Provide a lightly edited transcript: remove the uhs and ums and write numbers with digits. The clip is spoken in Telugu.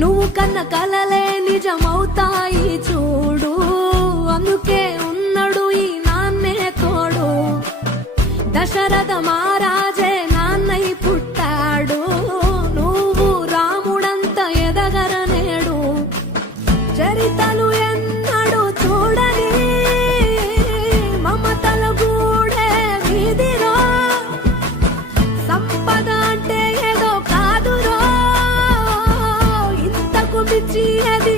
నువ్వు కన్న కలలే నిజమవుతాయి చూడు, అందుకే ఉన్నాడు ఈ నాన్నే తోడు. దశరథ మహారాజే నాన్నై పుట్టాడు, నువ్వు రాముడంత ఎదగరనేడు. చరితలు ఎన్నడు చూడని మమతల గూడే వీధిరో, సంపద అంటే ఏదో కాదురో, ఇంతకు మించి అది